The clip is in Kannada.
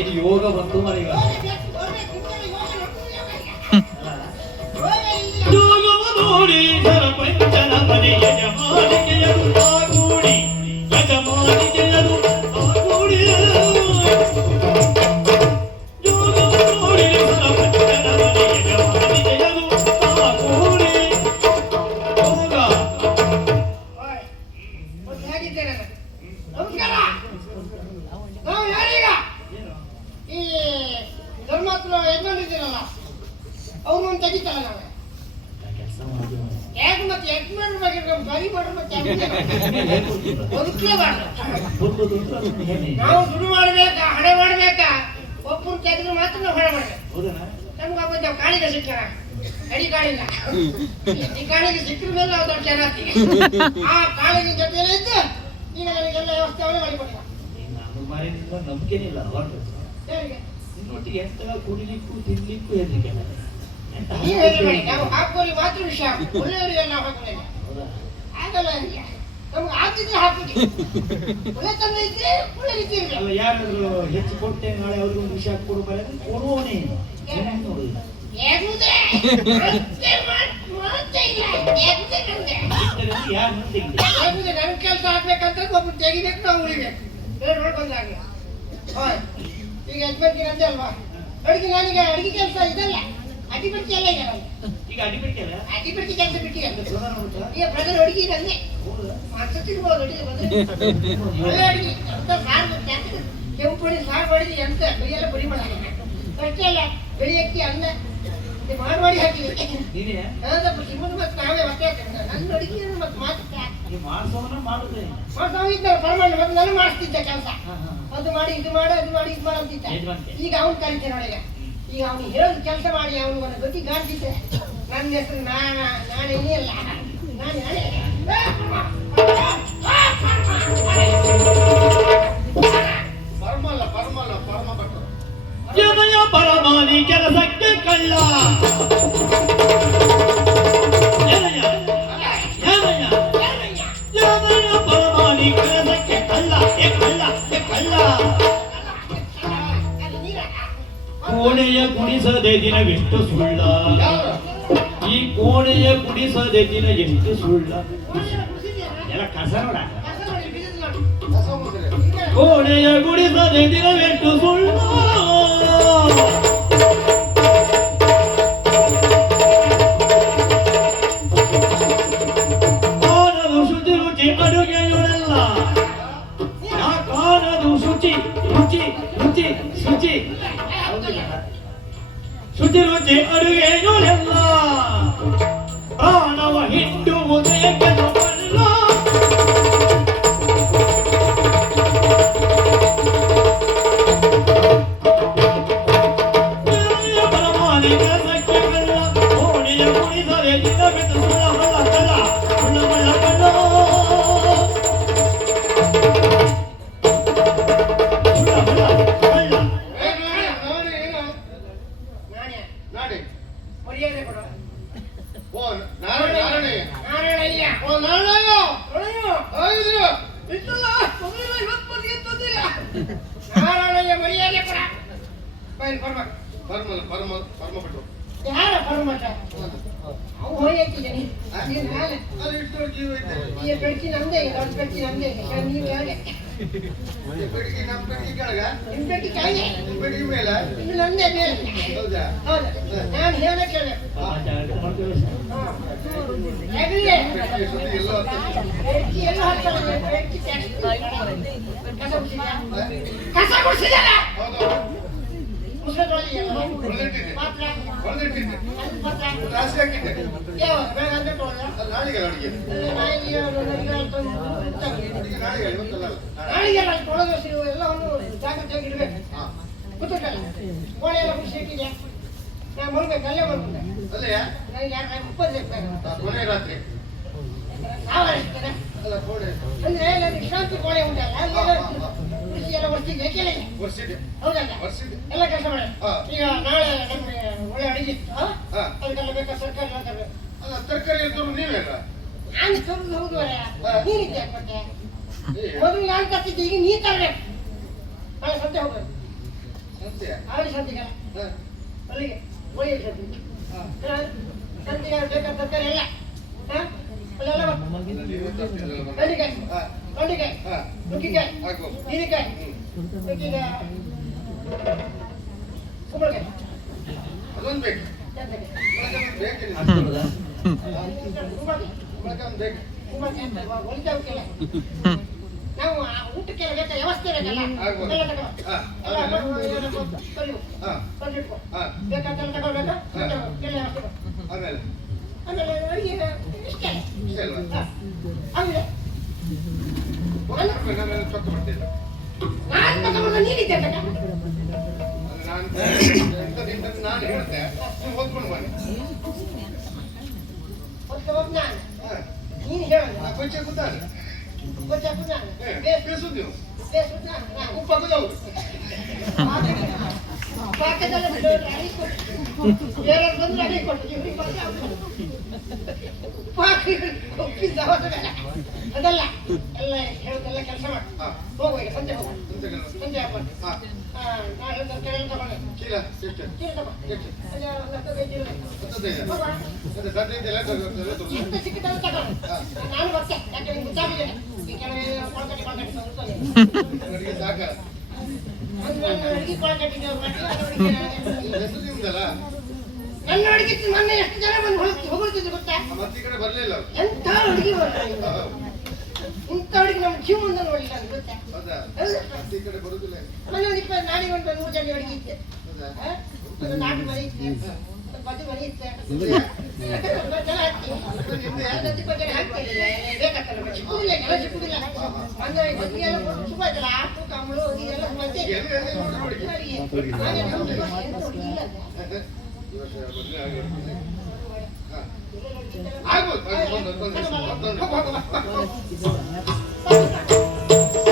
ಇದು ಯೋಗ ಬಂತು ಮರೀಗ ಯೋಗವ ನೋಡಿ ಸರಪಂಚನ ಮನೆ ಯಜಮಾನಿಕೆಯರು ಆಗೂಡಿ ಯಜಮಾನಿಕೆಯರು ಆಗೂಡಿ ಯೋಗವ ನೋಡಿ ಸರಪಂಚನ ಮನೆ ಯಜಮಾನಿಕೆಯರು ಆಗೂಡಿ ಯೋಗ ಹೇಗಿದ್ದೇನೆ ನಮಸ್ಕಾರ. ನಾವು ಯಾರೀಗ ಈ ಧರ್ಮಾತ್ಮ ಯಜಮಾನಿದ್ದೀರಲ್ಲ ಅವ್ರನ್ನ ತೆಗಿತಲ್ಲ ನಾವು ಯಾಕೆ ಮತ್ತೆ ಯಜಮಾನ ಬಗ್ಗೆ ಬರಿ ಮಾಡ್ರೆ ಮತ್ತೆ ಬದುಕಲೇಬಾರ್ದು. ನಾವು ದುಡ್ಡು ಮಾಡ್ಬೇಕಾ ಹಣೆ ಮಾಡ್ಬೇಕಾ ಒಬ್ಬರು ತೆಗೆದ್ರೆ ಮಾತ್ರ ನಾವು ಹಣೆ ಮಾಡ್ಬೇಕು. ನಮ್ಗೆ ಒಬ್ಬ ಕಾಳಿಗೆ ಸಿಕ್ಕಾರ ಅಡಿ ಕಾಳಿಲ್ಲ ಈ ಕಾಳಿಗೆ ಸಿಕ್ಕಿದ ಮೇಲೆ ನಾವು ದೊಡ್ಡ ಜನ ಆಗ್ತೀವಿ. ಆ ಕಾಳಿಗೆ ಜೊತೆಯಲ್ಲೇ ಇದ್ದು ಈಗ ನನಗೆಲ್ಲ ವ್ಯವಸ್ಥೆ ಮಾಡಿಕೊಟ್ಟಿಲ್ಲ. ನಂಬಿಕೆನಿಲ್ಲ ಹೇಗೆ ನಿನ್ನೊಟ್ಟಿಗೆ ಎಂತ ಕುಡಿಲಿಕ್ಕೂ ತಿನ್ಲಿಕ್ಕೂ ಹೆದರಿಕೆ ನೀವು ಹೇಗೆ ಮಾಡಿ ನಾವು ಹಾಕೋಲಿ ಮಾತ್ರ ವಿಷಯ ಒಳ್ಳೆಯವರಿಗೆ ನಾವು ಹಾಕೋದಿಲ್ಲ ಆಗಲ್ಲ. ನಮ್ಗೆ ಆಗ್ತಿದ್ರೆ ಹಾಕೋದು ಒಳ್ಳೆ ತಂದ ಇದ್ರೆ ಒಳ್ಳೆ ರೀತಿ ಇರಲಿ. ಅಲ್ಲ ಯಾರಾದ್ರೂ ಹೆಚ್ಚು ಕೊಟ್ಟೆ ನಾಳೆ ಅವ್ರಿಗೊಂದು ವಿಷಯ ಕೊಡುವ ಕೊಡುವವನೇ ನೋಡಿಲ್ಲ ನನ್ ಕೆಲಸ ಆಗ್ಬೇಕಂತ ಒಬ್ಬರು ತೆಗಿಬೇಕು ನಾವು ಉಳಿಬೇಕು ನೋಡ್ಕೊಂಡಾಗ. ಈಗ ಯಜಮಾನ್ಗೆ ಅಂದೆ ಅಲ್ವಾ ಅಡಿಗೆ ನಾನೀಗ ಅಡಿಗೆ ಕೆಲಸ ಇದಲ್ಲ ಅಡಿಬಿಡ್ತಿ ಎಲ್ಲ ಈಗ ಈಗ ಅಡಿಬಿಡ್ತಿಯಲ್ಲ ಅಡಿಬಿಡ್ತಿ ಕೆಲಸ ಬಿಟ್ಟಿ ಈಗ ಬ್ರದರ್ ಅಡಿಗೆ ನಂದೆ ಅನ್ಸತ್ತಿರ್ಬೋದು ಅಡಿಗೆ ಬಂದ್ರೆ ಒಳ್ಳೆ ಅಡಿಗೆ ಅಂತ ಸಾರು ಕೆಂಪು ಪುಡಿ ಸಾರು ಮಾಡಿದ್ವಿ ಎಂತ ಎಲ್ಲ ಪುಡಿ ಮಾಡೋಣ ಅಷ್ಟೇ ಅಲ್ಲ ಬೆಳಿಯಕ್ಕಿ ಅನ್ನ ಮಾರ್ವಾಡಿ ಹಾಕಿವಿ ನಿಮ್ಮದು ಮತ್ತೆ ನಾವೇ ಮತ್ತೆ ನನ್ನ ಅಡಿಗೆ ಮತ್ತೆ ಮಾಡ್ತಿದ್ದ ಪರಮಾಣ ಮತ್ತೆ ನಾನು ಮಾಡಿಸ್ತಿದ್ದೆ ಕೆಲಸ ಅದು ಮಾಡಿ ಇದು ಮಾಡು ಅದು ಮಾಡಿ ಇದು ಮಾಡಂತಿದ್ದ. ಈಗ ಅವ್ನು ಕರಿತೇನೆ ನೋಡಿಗ ಈಗ ಅವ್ನು ಹೇಳೋದು ಕೆಲಸ ಮಾಡಿ ಅವನಿಗೊಂದು ಗತಿ ಕಾಣ್ತಿದ್ದೆ. ನನ್ನ ಹೆಸರು ನಾನೇ ಅಲ್ಲ ನಾನೇ ಪರಮ ಭಟ್ರು ಜನಯ ಪರಮಾನಿ ಕೆಲಸಕ್ಕೆ ಕಳ್ಳ ಜನಯ ಪರಮಾನಿ ಕೆಲಸಕ್ಕೆ ಕಳ್ಳ ಕಳ್ಳ ಕೋಣೆಯ ಗುಡಿಸದೆ ದಿನವೆಷ್ಟು ಸುಳ್ಳ ಈ ಕೋಣೆಯ ಗುಡಿಸದೆ ದಿನ ಎಷ್ಟು ಸುಳ್ಳ ಎಲ್ಲ ಕಸ ನೋಡ ಕೋಣೆಯ ಗುಡಿಸದೆ ದಿನವೆಷ್ಟು ಸುಳ್ಳ ಕಾಣದು ಶುಚಿ ರುಚಿ ಅಡುಗೆಯುಳೆಲ್ಲ ಕಾಣದು ಶುಚಿ ರುಚಿ ರುಚಿ ಶುಚಿ ಶುಚಿ ರುಚಿ ಅಡುಗೆಯುಳೆಲ್ಲ ಪ್ರಾಣವ ಹಿಂಡುವುದೇ ಕೆಲವಲ್ಲ ಯಾರ ಪರಮಠ ಅವು ಹೋಗಿದ್ದೀನಿ ಬೆಳಕಿ ನಮ್ದೇ ದೊಡ್ಡ ಬೆಳಕಿ ನಮ್ದೇ ನೀವು ಯಾಕೆ ನಿಮ್ ಬೆಳಕಿ ಕಾಯಿಲೆ ಇದು ನಂದೇ ಮೇಲೆ ಹೌದಾ ನಾನು ಹೇಳ ಕೇಳ ಬೆಳಕಿ ಎಲ್ಲ ಹಾಕ್ತಾರೆ ಬೆಳಕಿ ಕಸ ಗುಡಿಸಿದಾರ ಜಾಗ್ರತೆಯಾಗಿ ಇಡಬೇಕು ಗೊತ್ತಲ್ಲ ಕೋಣೆ ಎಲ್ಲ ಖುಷಿ ಇಟ್ಟಿದ್ಯಾ ನಾನು ಮಲ್ಬೇಕು ಅಲ್ಲೇ ಮಲ್ಕೊಂಡೆ ನನಗೆ ಯಾರು ಉಪ್ಪತ್ತು ರಾತ್ರಿ ಅಂದ್ರೆ ವಿಶ್ರಾಂತಿ ಕೋಣೆ ಉಂಟಲ್ಲ ಅಲ್ಲೆಲ್ಲ ಕೃಷಿ ಎಲ್ಲ ವರ್ಷಿದ್ದೆ ಹೌದಲ್ಲ ಎಲ್ಲ ಕೆಲಸ ಮಾಡಿ ಈಗ ನಾಳೆ ನಮ್ಗೆ ಒಳ್ಳೆ ಅಡಿಗೆ ಇತ್ತು ಅದಕ್ಕೆಲ್ಲ ಬೇಕಾ ಸರ್ಕಾರ ತರಕಾರಿ ನೀವೇ ನಾನು ತರುದು ಹೌದು ನೀನಿದ್ದೆ ಮತ್ತೆ ಮೊದಲು ನಾನು ತರ್ತಿದ್ದೆ ಈಗ ನೀ ತರಬೇಕು ನಾಳೆ ಸದ್ಯ ಹೋಗ್ಬೇಕು ಅಂತೆಯಾ? ಆಳು ಸಂತಿಗೆ ಹಾ. ಅಲ್ಲಿಗೆ ಒಯ್ಯ ಸಂತಿಗೆ ಸಂತಿಗೆ ಬೇಕಾದ ತರಕಾರಿ ಎಲ್ಲ ಅಲ್ಲೆಲ್ಲ ನೀವು ತರ್ತೀರಲ್ಲ ಮನೆ. ಬೆಂಡೆಕಾಯಿ ಹಾ. ಬೆಂಡೆಕಾಯಿ ಹಾ. ನುಗ್ಗಿಕಾಯಿ ಆಗ್ಬೋದು. ಹೀರೆಕಾಯಿ ಈಗ ಕುಂಬಳಕಾಯಿ ಅದೊಂದು ಬೇಕು. ಜಾಂತಕಾಯಿ ಕುಂಬಳಕಾಯಿ ಬೇಕಿಲ್ಲ. ಆಗ್ತದಾ? ಕುಂಬಳಕಾಯಿ ಕುಂಬಳಕಾಯಿ ಬೇಕು. ಕುಂಬಳಕಾಯಿ ಹೊಲಿತಾವಕ್ಕೆಲ್ಲ ನಾವು ಊಟಕ್ಕೆಲ್ಲ ಬೇಕಾ ವ್ಯವಸ್ಥೆ ಬೇಕಲ್ಲ ಆಗ್ಬೋದು. ಎಲ್ಲ ತಗೋ ಹಾ. ಎಲ್ಲ ಹಾ. ಬಂದಿಟ್ಕೋ ಹಾ. ಬೇಕಾದೆಲ್ಲ ತಗೊಳ್ಬೇಕಾ ಹಾ. ಎಲ್ಲ ವ್ಯವಸ್ಥೆ ಮಾಡು. ಆಮೇಲೆ ಆಮೇಲೆ ಅಡುಗೆ ಇಷ್ಟೇ ಇಷ್ಟೇ ಅಲ್ವಾ? ಹಾ. ಆಮೇಲೆ ಆಮೇಲೆ ಚೊಕ್ಕ ಮಾಡ್ತೇನೆ. ನಾನು ತಗೊಂಡು ನೀನಿದ್ದೆ ಕಣ ನಾನು ಹೇಳ್ತೆ ನೀವು ಓದ್ಕೊಂಡು ಬನ್ನಿ. ಹೋಗಿ ನಾನು ಹಾ. ನೀನು ಹೇಳೋದು ಕೊಂಚ ಕೂತಾನೆ ಗೊತ್ತಾಗ್ತದೆ ನಾನು ಬೇಸುದು ನೀವು ಬೇಸತ್ತು ನಾನು ಉಪ್ಪು ಹಾಕೋದು ಅವರು. ಪಾಕದಲ್ಲ ಬಿಡೋರು ಅಡಿ ಕೊಟ್ಟು ಬೇರೆ ಬಂದ್ರೆ ಅಡಿ ಕೊಟ್ಟು ಇವ್ರಿಗೆ ಬಂದ್ರೆ ಅವ್ರು ಕೊಟ್ಟು. ಪಾಕ ಉಪ್ಪಿನ ಅವಸರ ಅದಲ್ಲ ಎಲ್ಲ ಹೇಳೋದೆಲ್ಲ ಕೆಲಸ ಮಾಡು ಹಾ. ಹೋಗು ಈಗ ಸಂಜೆ ಹೋಗು ಎಂತಕ್ಕೆಲ್ಲ? ಸಂಜೆ ಹಾಕೊಂಡು ಹಾ. ನಾಳೆ ತರಕಾರಿ ತಗೊಂಡೆ ಚೀಲ ಎಷ್ಟು? ಚೀಲ ತಗೋ ಎಷ್ಟು? ಅದೇ ಒಂದು 15 ಚೀಲ ತಗೋ. 15? ಹೋಗುವ. ಮತ್ತೆ 15 ಎಲ್ಲ ತಗೊಂಡು ಎಂತ ಸಿಕ್ಕಿದ್ದನ್ನು ತಗೊಂಡು ನಾನು ಬರ್ತೆ ಯಾಕೆ ನಿಮ್ಗೆ ಗೊತ್ತಾಗಿದೆ ಈ ಕೆಲವೇ ಕೊಳಕಟ್ಟಿ ತಗೊಳ್ತಾನೆ ನನಗೆ ಸಾಕ. ಅಂದ್ರೆ ಅಡುಗೆ ಕೊಳಕಟ್ಟಿ ಹೆಸರು ನಿಮ್ದಲ್ಲ? ನನ್ನ ಅಡುಗೆ ಮೊನ್ನೆ ಎಷ್ಟು ಜನ ಬಂದು ಹೊಗಳ್ತಿದ್ರು ಗೊತ್ತಾ ಮತ್ತೆ ಈ ಕಡೆ ಬರ್ಲಿಲ್ಲ ಅವ್ರು. ಎಂತ ಅಡುಗೆ ಇಂಥ ಅಡುಗೆ ನಮ್ಮ ಜೀವ ಮುಂದೆ ನೋಡಿಲ್ಲ ಅಂತ ಗೊತ್ತಾ ಹೌದಾ? ಹೌದು. ಮತ್ತೆ ಈ ಕಡೆ ಬರುದಿಲ್ಲ. ಮೊನ್ನೆ ಒಂದು 20 ನಾಡಿ ಒಂದು 100 ಜನ ಅಡುಗೆ ಇತ್ತೆ ಹೌದಾ? ಒಂದು ನಾಟಿ ಮನೆ ಇತ್ತೆ ಒಂದು ಬದಿ ಮನೆ ಇತ್ತೆ ಜನ ಹಾಕ್ತೀನಿ ನಿಮ್ದೆ? 20 ಜನ ಹಾಕ್ತಿಲ್ಲ ಬೇಕಾಗ್ತಲ್ಲ ಚಿಕ್ಕುದಿಲ್ಲ ಕೆಲ ಚಿಕ್ಕುದಿಲ್ಲ ಅಂದ್ರೆ ಬದಿಗೆಲ್ಲ ಶುಭ ಆಯ್ತಲ್ಲ ಆಟು ಕಮಲು ಇದೆಲ್ಲ ಮಧ್ಯೆ ಎಲ್ಲಿ ನೋಡಿ. ಹಾಗೆ ನಮ್ದು ಎಂತ ಅಡುಗೆ ಇಲ್ಲ ಈ ವರ್ಷ ಬಂದ್ರೆ ಹಾಗೆ ಇರ್ತೀನಿ. ಹಾ. ಆಗ್ಬೋದು. ಒಂದು ಹೋಗು, ಹೋಗು, ಹೋಗು.